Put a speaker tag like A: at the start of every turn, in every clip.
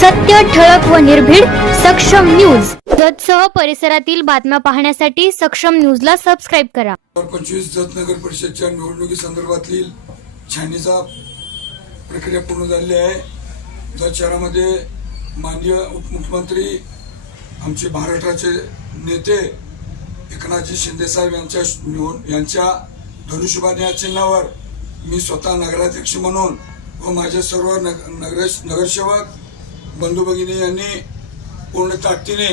A: सत्य ठळक व निर्भीड सक्षम न्यूज. जतसह परिसरातील बातम्या पाहण्यासाठी सक्षम न्यूजला सबस्क्राईब करा.
B: पंचवीस जत नगर परिषदच्या निवडणुकी संदर्भातील छाननीचा प्रक्रिया पूर्ण झालेली आहे. जत शहरामध्ये माननीय उपमुख्यमंत्री आमचे महाराष्ट्राचे नेते एकनाथजी शिंदेसाहेब यांच्या यांच्या धनुष्यबाण या चिन्हावर मी स्वतः नगराध्यक्ष म्हणून व माझे सर्व नग नगर नगरसेवक बंधू भगिनी यांनी पूर्ण ताकदीने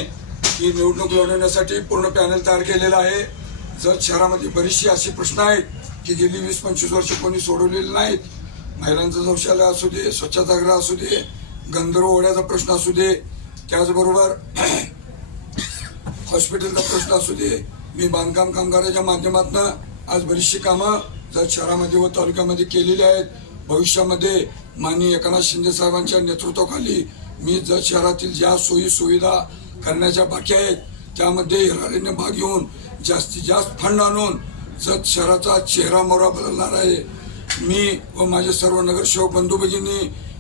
B: ही निवडणूक लढवण्यासाठी पूर्ण पॅनल तयार केलेला आहे. जत शहरामध्ये बरीचशी अशी प्रश्न आहेत की गेली वीस पंचवीस वर्ष कोणी सोडवलेली नाहीत महिलांचं शौचालय असू दे स्वच्छतागृह असू दे गंधर्व ओढ्याचा प्रश्न असू दे त्याचबरोबर हॉस्पिटलचा प्रश्न असू दे मी बांधकाम कामगाराच्या माध्यमातून आज बरीचशी कामं जत शहरामध्ये व तालुक्यामध्ये केलेली आहेत. भविष्यामध्ये माननीय एकनाथ शिंदे साहेबांच्या नेतृत्वाखाली मी जत शहरातील ज्या सोयी सुविधा करण्याच्या बाकी आहेत त्यामध्ये हिरारीने भाग घेऊन जास्तीत जास्त फंड आणून जत शहराचा चेहरा मोहरा बदलणार आहे मी व माझे सर्व नगरसेवक बंधू भगिनी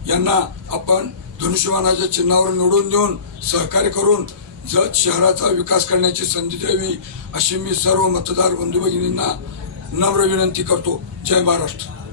B: यांना आपण धनुष्यबाणाच्या चिन्हावर निवडून देऊन सहकार्य करून जत शहराचा विकास करण्याची संधी द्यावी अशी मी सर्व मतदार बंधू भगिनींना नम्र विनंती करतो. जय महाराष्ट्र.